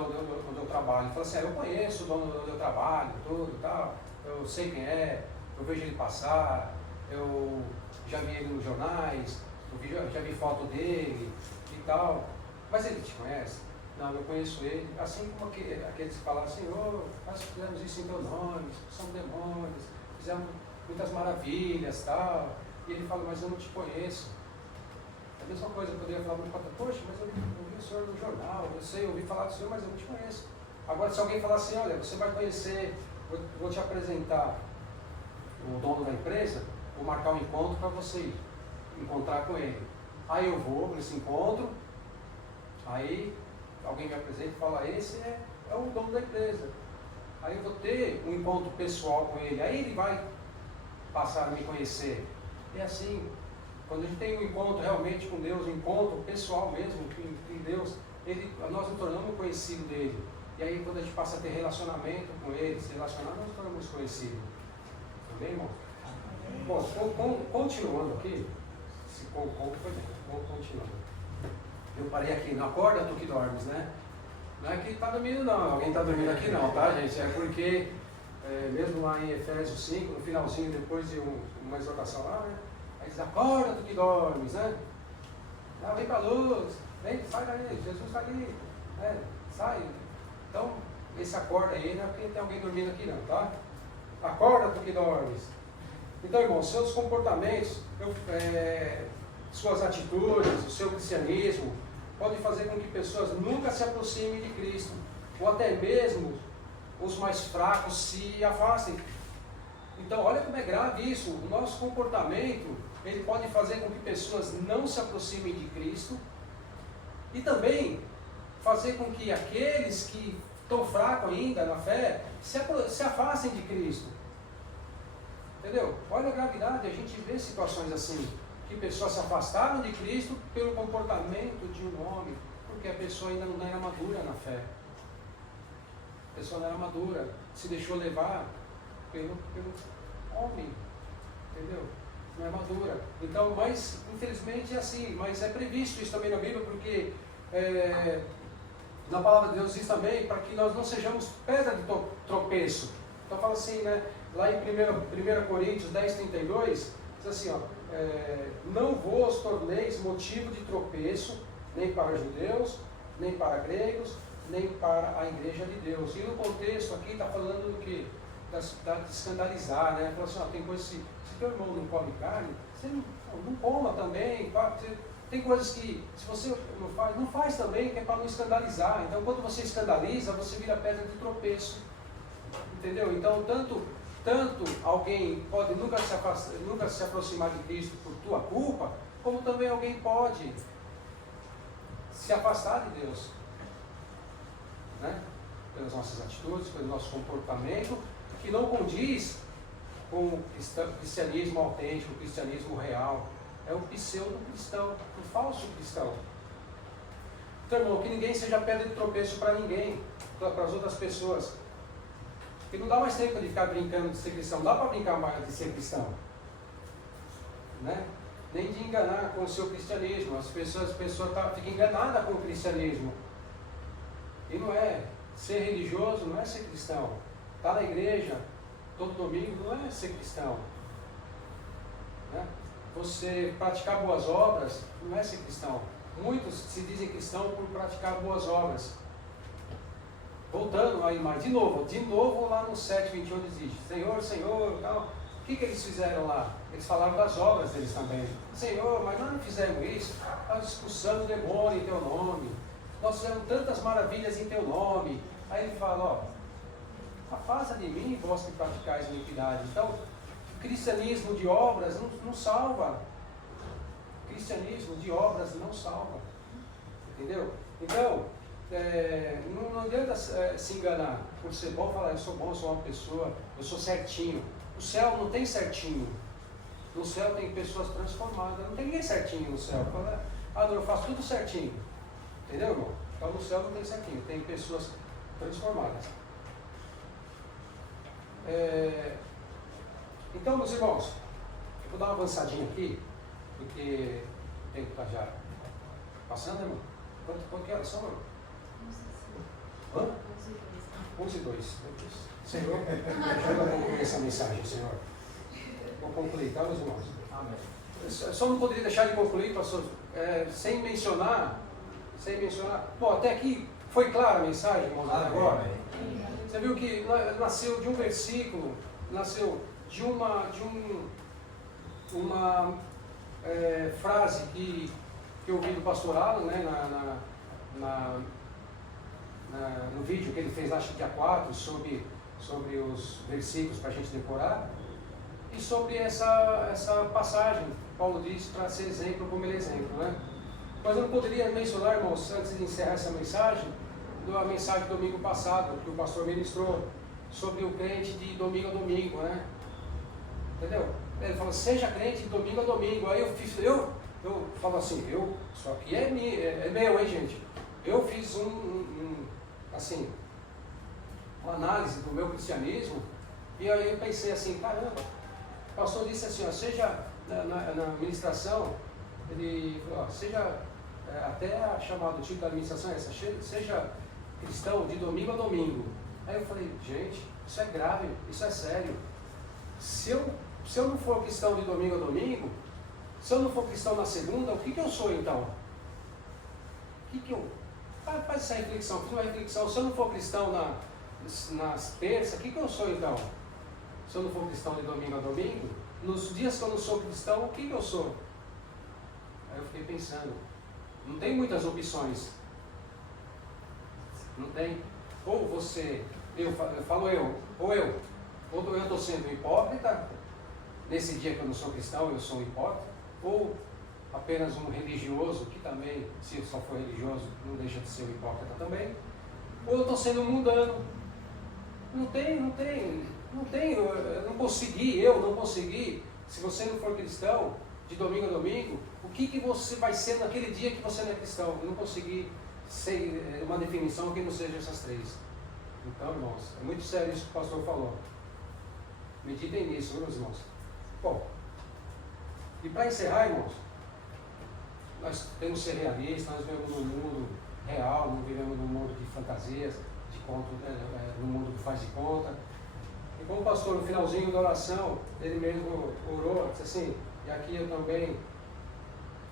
onde eu trabalho. Ele fala assim, eu conheço o dono onde eu trabalho, tudo e tal. Eu sei quem é, eu vejo ele passar, eu já vi ele nos jornais, eu já vi foto dele e tal. Mas ele te conhece? Não, eu conheço ele. Assim como aqueles que falam, Senhor, nós fizemos isso em teu nome, somos demônios, fizemos muitas maravilhas e tal. E ele fala, mas eu não te conheço. A mesma coisa, eu poderia falar para o poxa, mas eu vi o senhor no jornal, eu ouvi falar do senhor, mas eu não te conheço. Agora, se alguém falar assim, olha, você vai conhecer, vou te apresentar o dono da empresa, vou marcar um encontro para você encontrar com ele. Aí eu vou nesse encontro, aí alguém me apresenta e fala, esse é o dono da empresa. Aí eu vou ter um encontro pessoal com ele, aí ele vai passar a me conhecer. E assim, quando a gente tem um encontro realmente com Deus, um encontro pessoal mesmo em Deus, nós nos tornamos conhecidos dele. E aí quando a gente passa a ter relacionamento com ele, se relacionar, nós nos tornamos conhecidos. Amém, irmão? Bom, continuando aqui, foi bem, vamos continuando. Eu parei aqui, não acorda tu que dormes, né? Não é que está dormindo não, alguém está dormindo aqui não, tá gente? É porque, mesmo lá em Efésios 5, no finalzinho, depois de uma exortação lá, né? Aí diz, acorda tu que dormes, né? Vem para a luz, sai daí, Jesus está ali, né? Sai. Então, esse acorda aí não é porque tem alguém dormindo aqui não, tá? Acorda tu que dormes. Então, irmão, seus comportamentos, suas atitudes, o seu cristianismo, podem fazer com que pessoas nunca se aproximem de Cristo, ou até mesmo os mais fracos se afastem. Então, olha como é grave isso. O nosso comportamento, ele pode fazer com que pessoas não se aproximem de Cristo e também fazer com que aqueles que estão fracos ainda na fé se afastem de Cristo. Entendeu? Olha a gravidade, a gente vê situações assim, que pessoas se afastaram de Cristo pelo comportamento de um homem, porque a pessoa ainda não era madura na fé. A pessoa não era madura, se deixou levar pelo homem, entendeu? não é madura. Então, mas infelizmente é assim, mas é previsto isso também na Bíblia, porque na palavra de Deus diz também para que nós não sejamos pedra de tropeço. Então fala assim, né, lá em 1 Coríntios 10:32, diz assim, ó, não vos torneis motivo de tropeço, nem para judeus, nem para gregos, nem para a igreja de Deus. E no contexto aqui está falando do que? De escandalizar, né? Fala assim, ó, tem coisas se teu irmão não come carne, você não coma também. Tem coisas que, se você não faz também, que é para não escandalizar. Então, quando você escandaliza, você vira pedra de tropeço. Entendeu? Então, tanto alguém pode nunca se aproximar de Cristo por tua culpa, como também alguém pode se afastar de Deus, né? Pelas nossas atitudes, pelo nosso comportamento, que não condiz com o cristianismo autêntico, o cristianismo real. É o pseudo-cristão, o falso cristão. Então, irmão, que ninguém seja pedra de tropeço para ninguém, para as outras pessoas. Porque não dá mais tempo de ficar brincando de ser cristão, não dá para brincar mais de ser cristão, né? Nem de enganar com o seu cristianismo. As pessoas ficam enganadas com o cristianismo. E não é. Ser religioso não é ser cristão. Estar na igreja todo domingo não é ser cristão, né? Você praticar boas obras não é ser cristão. Muitos se dizem cristão por praticar boas obras. Voltando aí, mas de novo lá no 7:21 diz: Senhor, Senhor, tal. O que eles fizeram lá? Eles falaram das obras deles também. Senhor, mas nós não fizemos isso. Nós expulsamos o demônio em teu nome. Nós fizemos tantas maravilhas em teu nome. Aí ele fala, ó, afasta de mim, vós que praticais iniquidade. Então, o cristianismo de obras não salva. O cristianismo de obras não salva. Entendeu? Então, não adianta se enganar por ser bom, falar eu sou bom, eu sou uma pessoa, eu sou certinho. O céu não tem certinho. No céu tem pessoas transformadas. Não tem ninguém certinho no céu. Fala, não, eu faço tudo certinho. Entendeu, irmão? Então no céu não tem certinho. Tem pessoas transformadas. Então, meus irmãos, eu vou dar uma avançadinha aqui, porque o tempo está já passando, irmão. Quanto que horas são, irmão? 11:02. Senhor, ajuda a concluir essa mensagem, Senhor. Vou concluir, tá, meus irmãos? Amém. Só não poderia deixar de concluir, pastor, sem mencionar. Bom, até aqui foi clara a mensagem, irmãos, até agora. Você viu que nasceu de um versículo, nasceu de uma frase que eu ouvi do pastor Alan, né, no vídeo que ele fez, acho que dia 4, sobre os versículos para a gente decorar, e sobre essa passagem, Paulo diz para ser exemplo como ele é exemplo, né? Mas eu não poderia mencionar, irmãos, antes de encerrar essa mensagem, da mensagem do domingo passado, que o pastor ministrou, sobre o crente de domingo a domingo, né? Entendeu? Ele falou, seja crente de domingo a domingo. Aí eu falo assim, só que é meu, hein, gente? Eu fiz assim, uma análise do meu cristianismo, e aí eu pensei assim, caramba, o pastor disse assim, ó, seja na ministração, ele falou, seja, até chamado o título da administração é essa, seja cristão de domingo a domingo. Aí eu falei, gente, isso é grave, isso é sério. Se eu não for cristão de domingo a domingo, se eu não for cristão na segunda, o que eu sou então? Faz essa reflexão, fiz uma reflexão. Se eu não for cristão nas terças, o que eu sou então? Se eu não for cristão de domingo a domingo, nos dias que eu não sou cristão, o que eu sou? Aí eu fiquei pensando, não tem muitas opções. Não tem. Ou você, ou eu estou sendo hipócrita, nesse dia que eu não sou cristão, eu sou hipócrita, ou apenas um religioso, que também, se só for religioso, não deixa de ser um hipócrita também, ou eu estou sendo mundano. Não tem, eu não consegui, se você não for cristão, de domingo a domingo, o que você vai ser naquele dia que você não é cristão? Eu não consegui ser uma definição que não seja essas três. Então, irmãos, é muito sério isso que o pastor falou. Meditem nisso, meus irmãos. Bom, E para encerrar, irmãos, nós temos que ser realistas, nós vivemos num mundo real, não vivemos num mundo de fantasias, de conto, num mundo que faz de conta. E como o pastor, no finalzinho da oração, ele mesmo orou, disse assim, e aqui eu também,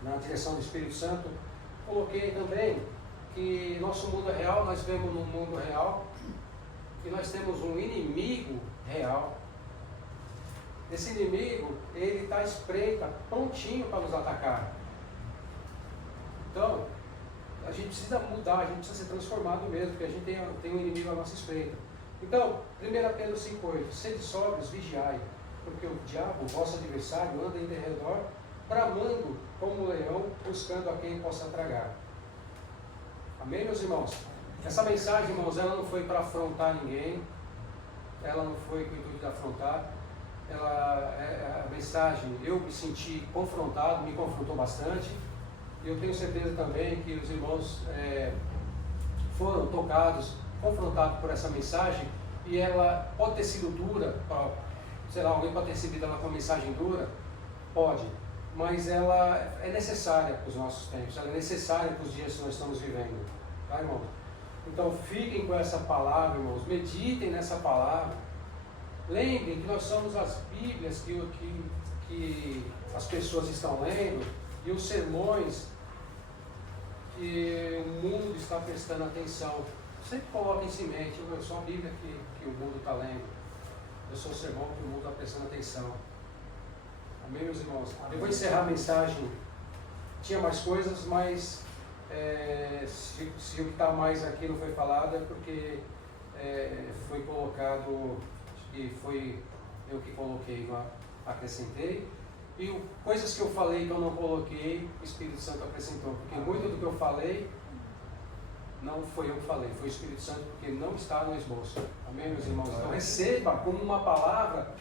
na direção do Espírito Santo, coloquei também que nosso mundo é real, nós vivemos num mundo real, e nós temos um inimigo real. Esse inimigo, ele está espreita, prontinho para nos atacar. Então, a gente precisa mudar, a gente precisa ser transformado mesmo, porque a gente tem um inimigo à nossa espreita. Então, 1 Pedro 5,8, sede sóbrios, vigiai, porque o diabo, vosso adversário, anda em derredor, bramando como um leão, buscando a quem possa tragar. Amém, meus irmãos? Essa mensagem, irmãos, ela não foi para afrontar ninguém, ela não foi com o intuito de afrontar, a mensagem, eu me senti confrontado, me confrontou bastante, e eu tenho certeza também que os irmãos foram tocados, confrontados por essa mensagem, e ela pode ter sido dura, sei lá, alguém pode ter recebido ela com uma mensagem dura, pode, mas ela é necessária para os nossos tempos, ela é necessária para os dias que nós estamos vivendo, tá, irmãos? Então fiquem com essa palavra, irmãos, meditem nessa palavra, lembrem que nós somos as Bíblias que as pessoas estão lendo e os sermões que o mundo está prestando atenção. Sempre coloquem em mente, eu sou a Bíblia que o mundo está lendo, eu sou o sermão que o mundo está prestando atenção. Amém, meus irmãos? Eu vou encerrar a mensagem, tinha mais coisas, mas se o que está mais aqui não foi falado é porque foi colocado, e foi eu que coloquei, acrescentei, e coisas que eu falei que eu não coloquei, o Espírito Santo acrescentou, porque muito do que eu falei, não foi eu que falei, foi o Espírito Santo, porque não está no esboço. Amém, meus irmãos? Então receba como uma palavra,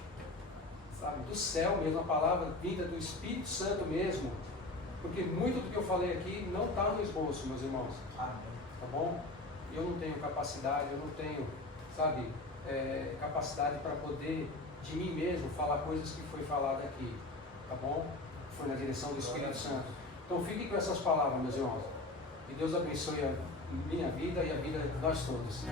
sabe, do céu mesmo, uma palavra vinda do Espírito Santo mesmo, porque muito do que eu falei aqui não está no esboço, meus irmãos. Tá bom? Eu não tenho capacidade, eu não tenho, sabe, capacidade para poder de mim mesmo falar coisas que foi falado aqui, tá bom? Foi na direção do Espírito Santo. Então fiquem com essas palavras, meus irmãos. Que Deus abençoe a minha vida e a vida de nós todos.